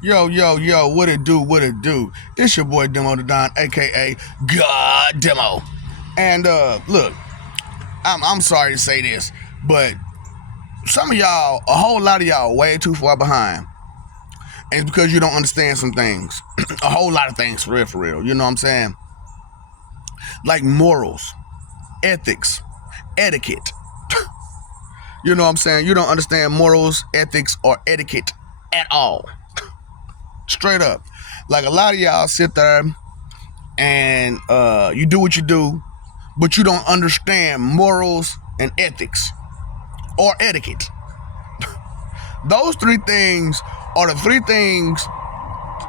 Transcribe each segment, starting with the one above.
Yo, yo, yo, what it do, what it do? It's your boy Demo the Don, aka God Demo. And look, I'm sorry to say this, but some of y'all, a whole lot of y'all, way too far behind. And it's because you don't understand some things. A whole lot of things, for real, for real. You know what I'm saying? Like morals, ethics, etiquette. You know what I'm saying? You don't understand morals, ethics, or etiquette at all. Straight up. Like a lot of y'all sit there and you do what you do, but you don't understand morals and ethics or etiquette. Those three things are the three things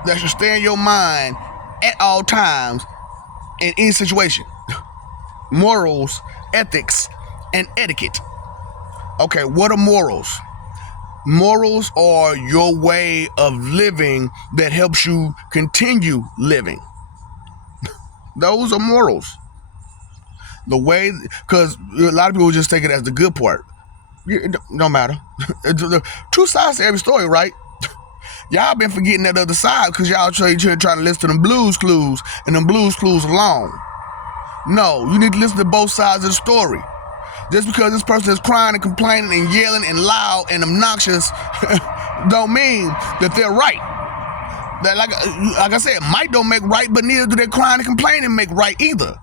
that should stay in your mind at all times in any situation. Morals, ethics, and etiquette. Okay, what are morals? Morals are your way of living that helps you continue living. Those are morals. The way, because a lot of people just take it as the good part. It don't matter. It's the two sides to every story, right? Y'all been forgetting that other side because y'all trying to listen to them blues clues and them blues clues alone. No, you need to listen to both sides of the story. Just because this person is crying and complaining and yelling and loud and obnoxious don't mean that they're right. That like I said, might don't make right, but neither do their crying and complaining make right either.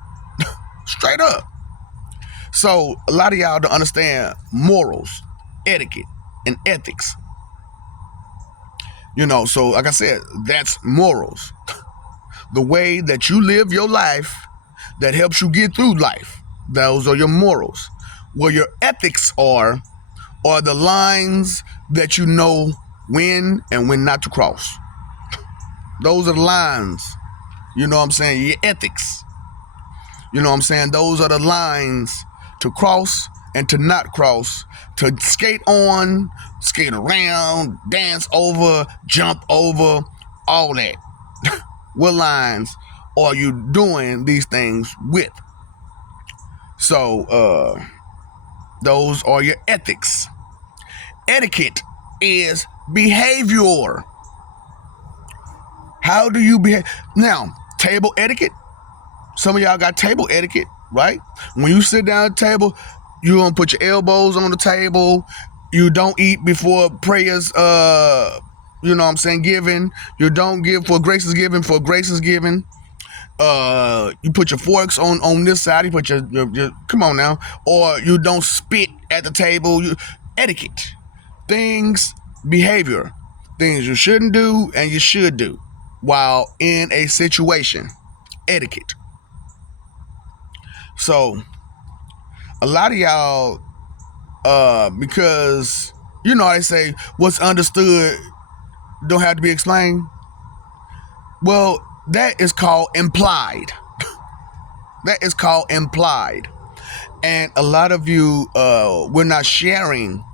Straight up. So a lot of y'all don't understand morals, etiquette, and ethics. You know, so like I said, that's morals. The way that you live your life that helps you get through life. Those are your morals. Where your ethics are the lines that you know when and when not to cross. Those are the lines. You know what I'm saying? Your ethics. You know what I'm saying? Those are the lines to cross and to not cross, to skate on, skate around, dance over, jump over, all that. What lines are you doing these things with? So, those are your ethics. Etiquette is behavior. How do you behave? Now, table etiquette. Some of y'all got table etiquette, right? When you sit down at the table, you don't put your elbows on the table. You don't eat before prayers, you know what I'm saying, given. You don't give for grace is given, for grace is given. You put your forks on this side. You put your come on now. Or you don't spit at the table. Etiquette. Things, behavior. Things you shouldn't do and you should do while in a situation. Etiquette. So, a lot of y'all, because, you know, they say what's understood don't have to be explained. Well, that is called implied. That is called implied. And a lot of you, we're not sharing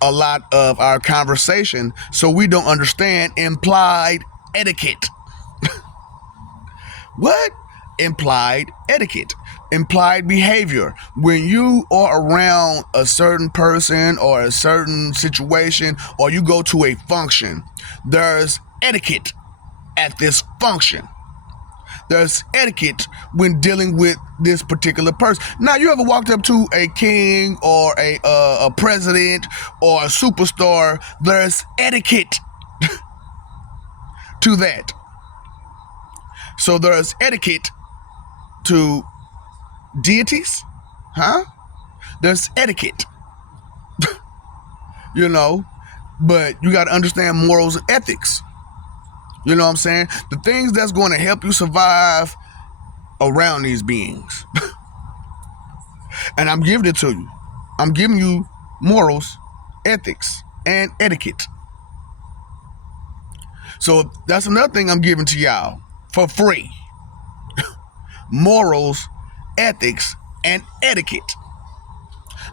a lot of our conversation, so we don't understand implied etiquette. What? Implied etiquette. Implied behavior. When you are around a certain person or a certain situation, or you go to a function, there's etiquette at this function. There's etiquette when dealing with this particular person. Now, you ever walked up to a king or a president or a superstar? There's etiquette to that. So there's etiquette to deities, huh? There's etiquette, you know, but you got to understand morals and ethics. You know what I'm saying? The things that's going to help you survive around these beings. And I'm giving it to you. I'm giving you morals, ethics, and etiquette. So that's another thing I'm giving to y'all for free. Morals, ethics, and etiquette.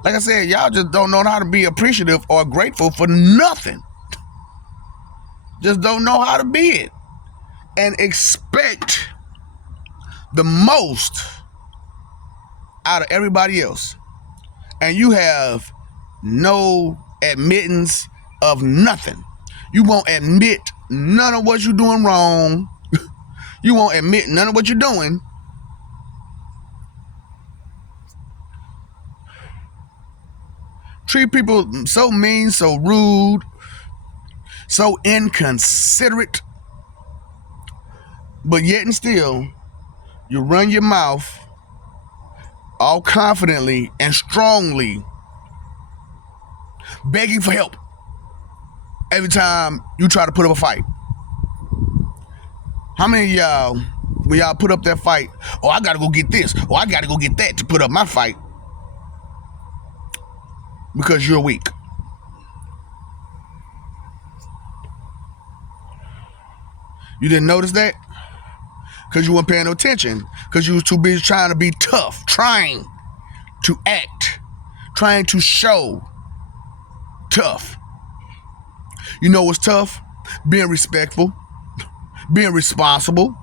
Like I said, y'all just don't know how to be appreciative or grateful for nothing. Just don't know how to be it. And expect the most out of everybody else. And you have no admittance of nothing. You won't admit none of what you're doing wrong. You won't admit none of what you're doing. Treat people so mean, so rude, so inconsiderate. But yet and still, you run your mouth all confidently and strongly, begging for help every time you try to put up a fight. How many of y'all, when y'all put up that fight, oh, I gotta go get this, or I gotta go get that to put up my fight because you're weak? You didn't notice that? Because you weren't paying no attention. Because you was too busy trying to be tough, trying to act, trying to show tough. You know what's tough? Being respectful, being responsible.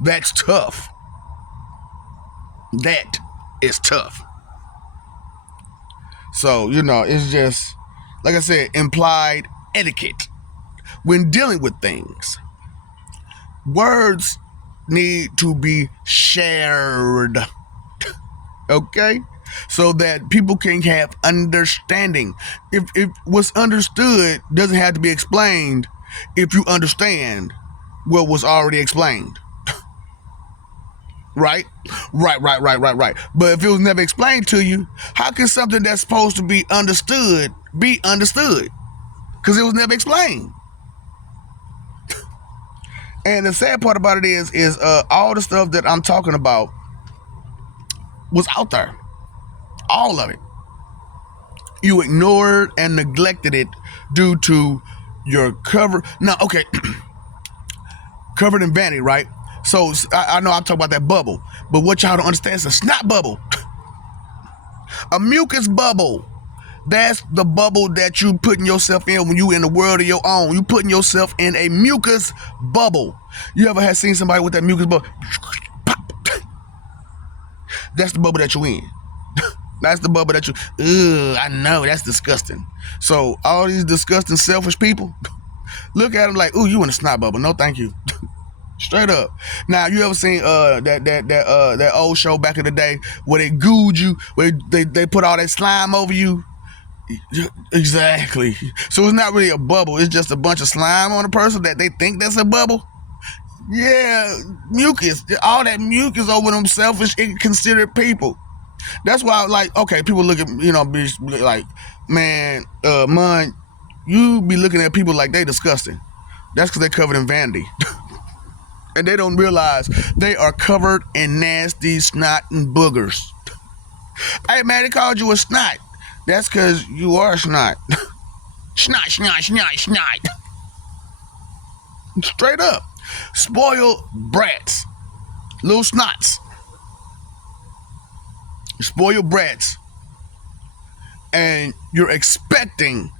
That's tough. That is tough. So, it's just, like I said, implied etiquette. When dealing with things, words need to be shared, okay? So that people can have understanding. If what's understood doesn't have to be explained, if you understand what was already explained. Right. But if it was never explained to you, how can something that's supposed to be understood be understood? Because it was never explained. And the sad part about it is all the stuff that I'm talking about was out there. All of it. You ignored and neglected it due to your cover. Now, okay. Covered in vanity, right? So I know I'm talking about that bubble. But what y'all don't understand is a snot bubble. A mucus bubble. That's the bubble that you putting yourself in when you in the world of your own. You putting yourself in a mucus bubble. You ever had seen somebody with that mucus bubble? That's the bubble that you in. That's the bubble that you. Ugh, I know, that's disgusting. So all these disgusting, selfish people, look at them like, ooh, you in a snot bubble. No, thank you. Straight up. Now, you ever seen that old show back in the day where they gooed you, where they put all that slime over you? Exactly. So it's not really a bubble. It's just a bunch of slime on a person that they think that's a bubble. Yeah, mucus. All that mucus over them selfish, inconsiderate people. That's why, like, okay, people look at, be like, man, you be looking at people like they disgusting. That's because they're covered in vanity. And they don't realize they are covered in nasty snot and boogers. Hey, man, they called you a snot. That's because you are a snot. Snot. Straight up. Spoiled brats. Little snots. Spoiled brats. And you're expecting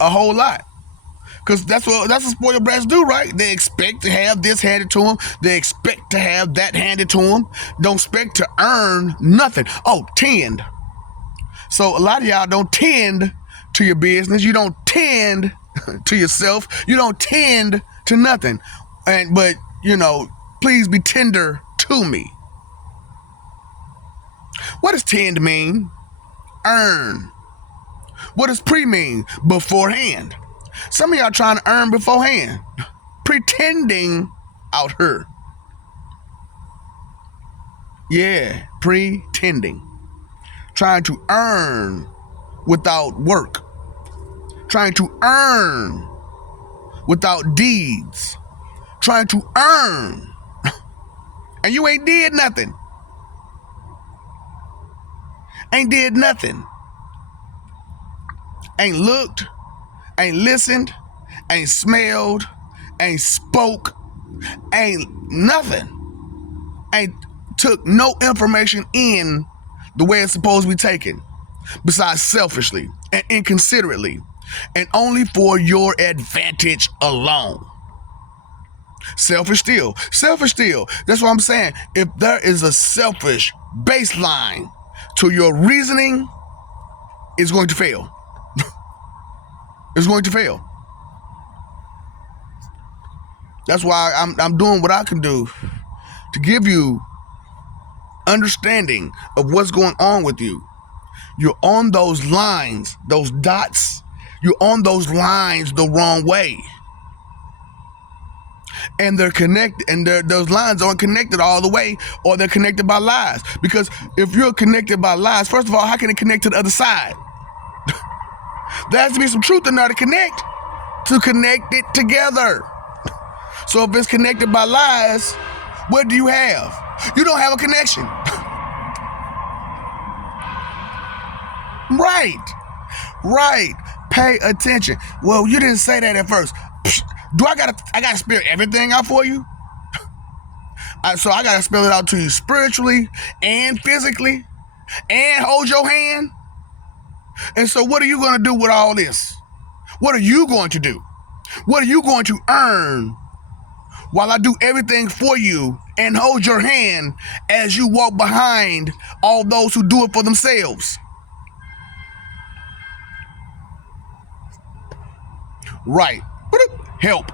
a whole lot. Because that's what spoiled brats do, right? They expect to have this handed to them. They expect to have that handed to them. Don't expect to earn nothing. Oh, tend. So a lot of y'all don't tend to your business. You don't tend to yourself. You don't tend to nothing. But please be tender to me. What does tend mean? Earn. What does pre mean? Beforehand. Some of y'all trying to earn beforehand. Pretending out here. Yeah, pretending. Trying to earn without work. Trying to earn without deeds. Trying to earn. And you ain't did nothing. Ain't did nothing. Ain't looked. Ain't listened, ain't smelled, ain't spoke, ain't nothing. Ain't took no information in the way it's supposed to be taken, besides selfishly and inconsiderately, and only for your advantage alone. Selfish still. That's what I'm saying. If there is a selfish baseline to your reasoning, it's going to fail. It's going to fail. That's why I'm doing what I can do to give you understanding of what's going on with you. You're on those lines, those dots. You're on those lines the wrong way. And they're connected, and those lines aren't connected all the way, or they're connected by lies. Because if you're connected by lies, first of all, how can it connect to the other side? There has to be some truth in there to connect it together. So if it's connected by lies, what do you have? You don't have a connection. Right. Pay attention. Well, you didn't say that at first. Do I gotta spell everything out for you? So I gotta spell it out to you spiritually and physically and hold your hand? And so what are you gonna do with all this? What are you going to do? What are you going to earn while I do everything for you and hold your hand as you walk behind all those who do it for themselves? Right. Help.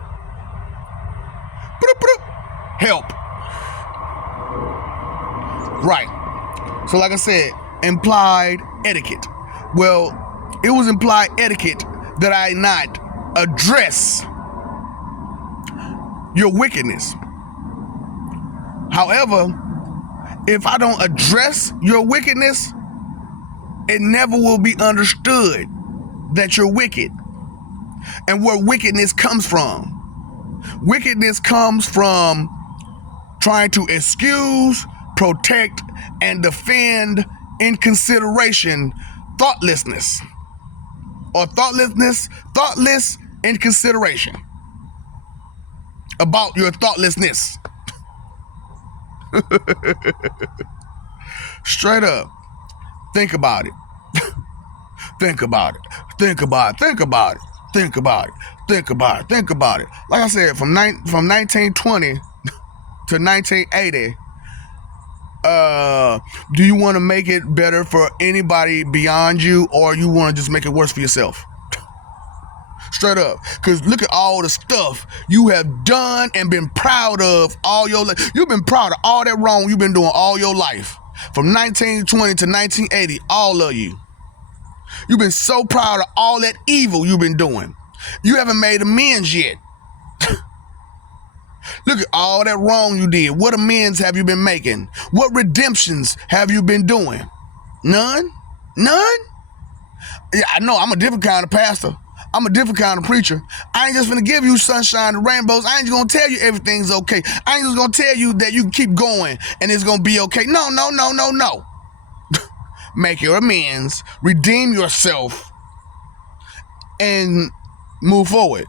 Help. Right. So like I said, implied etiquette. Well, it was implied etiquette that I not address your wickedness. However, if I don't address your wickedness, it never will be understood that you're wicked. And where wickedness comes from. Wickedness comes from trying to excuse, protect, and defend in consideration thoughtlessness. Or thoughtless in consideration about your thoughtlessness. Straight up. Think about it. Think about it. Think about it. Think about it. Think about it. Think about it. Think about it. Like I said, from 1920 to 1980, do you want to make it better for anybody beyond you, or you want to just make it worse for yourself? Straight up. Because look at all the stuff you have done and been proud of all your life. You've been proud of all that wrong you've been doing all your life. From 1920 to 1980, all of you. You've been so proud of all that evil you've been doing. You haven't made amends yet. Look at all that wrong you did. What amends have you been making? What redemptions have you been doing? None? Yeah, I know, I'm a different kind of pastor. I'm a different kind of preacher. I ain't just gonna give you sunshine and rainbows. I ain't just gonna tell you everything's okay. I ain't just gonna tell you that you can keep going and it's gonna be okay. No. Make your amends, redeem yourself, and move forward.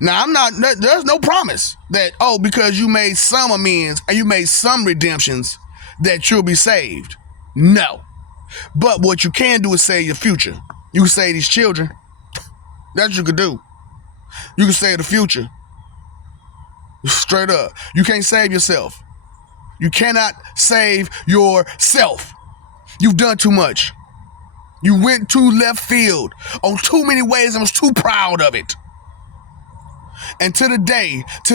Now, there's no promise that, because you made some amends and you made some redemptions, that you'll be saved. No. But what you can do is save your future. You can save these children. That's what you could do. You can save the future. Straight up. You can't save yourself. You cannot save yourself. You've done too much. You went too left field on too many ways and was too proud of it. And to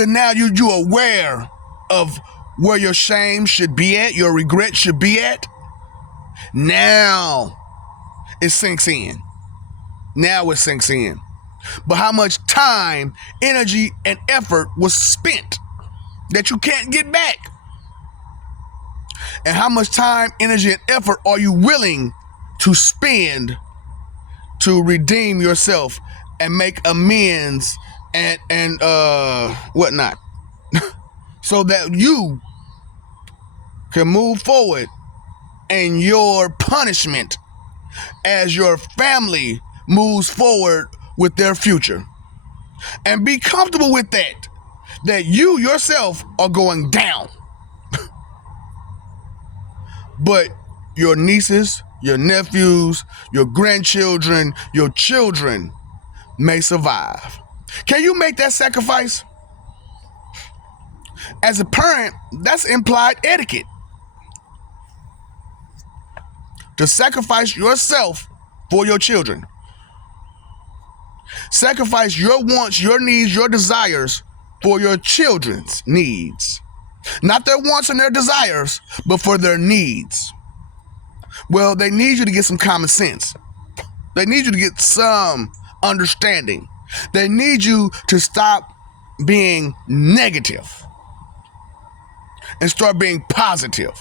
now, you're aware of where your shame should be at, your regret should be at. Now it sinks in. But how much time, energy, and effort was spent that you can't get back? And how much time, energy, and effort are you willing to spend to redeem yourself and make amends and whatnot, so that you can move forward in your punishment as your family moves forward with their future, and be comfortable with that you yourself are going down, but your nieces, your nephews, your grandchildren, your children may survive. Can you make that sacrifice? As a parent, that's implied etiquette. To sacrifice yourself for your children. Sacrifice your wants, your needs, your desires for your children's needs. Not their wants and their desires, but for their needs. Well, they need you to get some common sense. They need you to get some understanding. They need you to stop being negative and start being positive.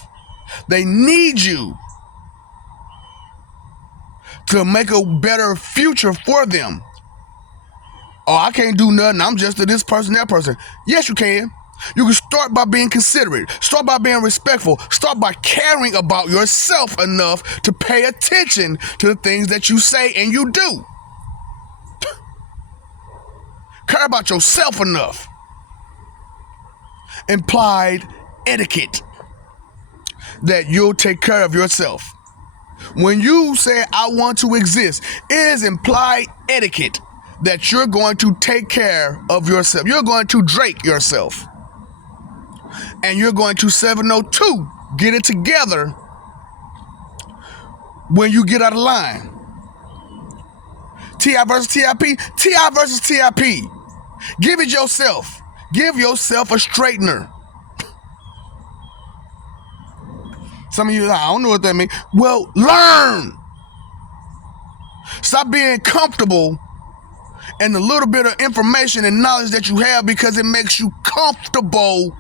They need you to make a better future for them. Oh, I can't do nothing. I'm just to this person, that person. Yes, you can. You can start by being considerate. Start by being respectful. Start by caring about yourself enough to pay attention to the things that you say and you do. Care about yourself enough. Implied etiquette. That you'll take care of yourself. When you say, I want to exist, it is implied etiquette that you're going to take care of yourself. You're going to Drake yourself. And you're going to 702 get it together when you get out of line. T.I. versus T.I.P. T.I. versus T.I.P. Give it yourself. Give yourself a straightener. Some of you, I don't know what that means. Well, learn. Stop being comfortable in the little bit of information and knowledge that you have because it makes you comfortable.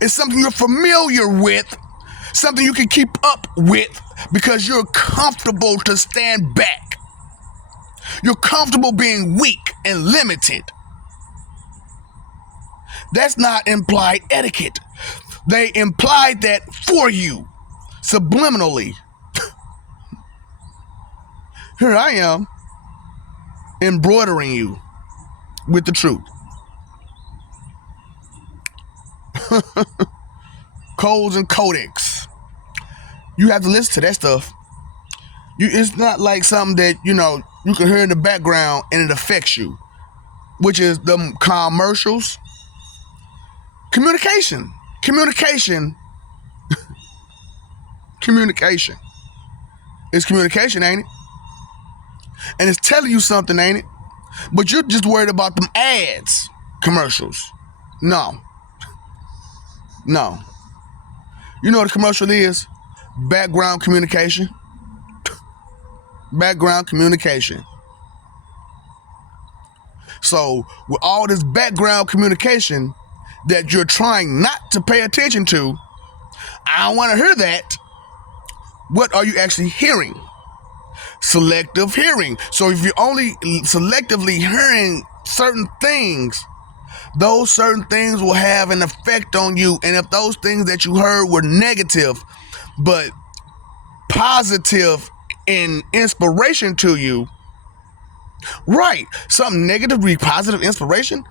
It's something you're familiar with, something you can keep up with because you're comfortable to stand back. You're comfortable being weak and limited. That's not implied etiquette. They implied that for you, subliminally. Here I am, embroidering you with the truth. Codes and codex. You have to listen to that stuff. It's not like something that, you can hear in the background and it affects you, which is the commercials. Communication. It's communication, ain't it? And it's telling you something, ain't it? But you're just worried about them ads, commercials. No. You know what a commercial is? Background communication. Background communication. So with all this background communication that you're trying not to pay attention to, I don't want to hear that. What are you actually hearing? Selective hearing. So if you're only selectively hearing certain things, those certain things will have an effect on you. And if those things that you heard were negative, but positive in inspiration to you, right, something negative be positive inspiration,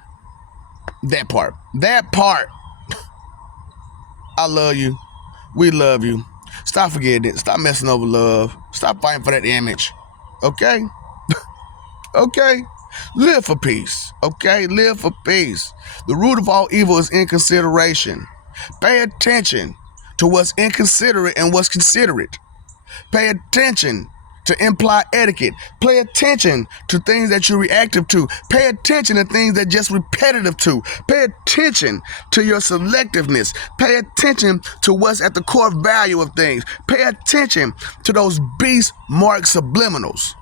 that part, I love you. We love you. Stop forgetting it. Stop messing over love. Stop fighting for that image. Okay? Okay? Live for peace. Okay? Live for peace. The root of all evil is inconsideration. Pay attention to what's inconsiderate and what's considerate. Pay attention to implied etiquette. Pay attention to things that you're reactive to. Pay attention to things that just repetitive to. Pay attention to your selectiveness. Pay attention to what's at the core value of things. Pay attention to those beast mark subliminals.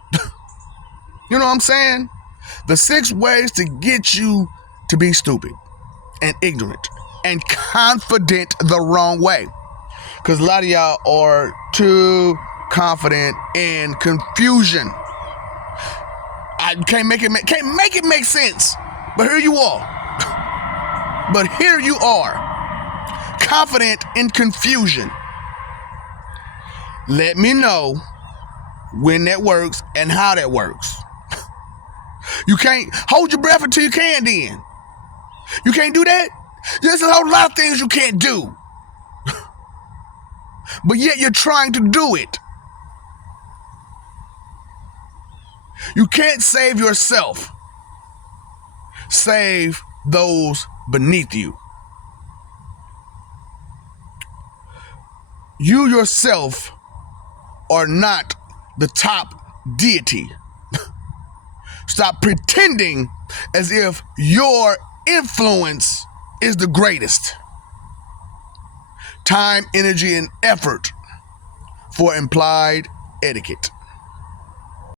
You know what I'm saying? The 6 ways to get you to be stupid and ignorant and confident the wrong way. Because a lot of y'all are too confident in confusion. I can't make it make sense. But here you are. Confident in confusion. Let me know when that works and how that works. You can't hold your breath until you can then. You can't do that? There's a whole lot of things you can't do. But yet you're trying to do it. You can't save yourself. Save those beneath you. You yourself are not the top deity. Stop pretending as if your influence is the greatest. Time, energy, and effort for implied etiquette.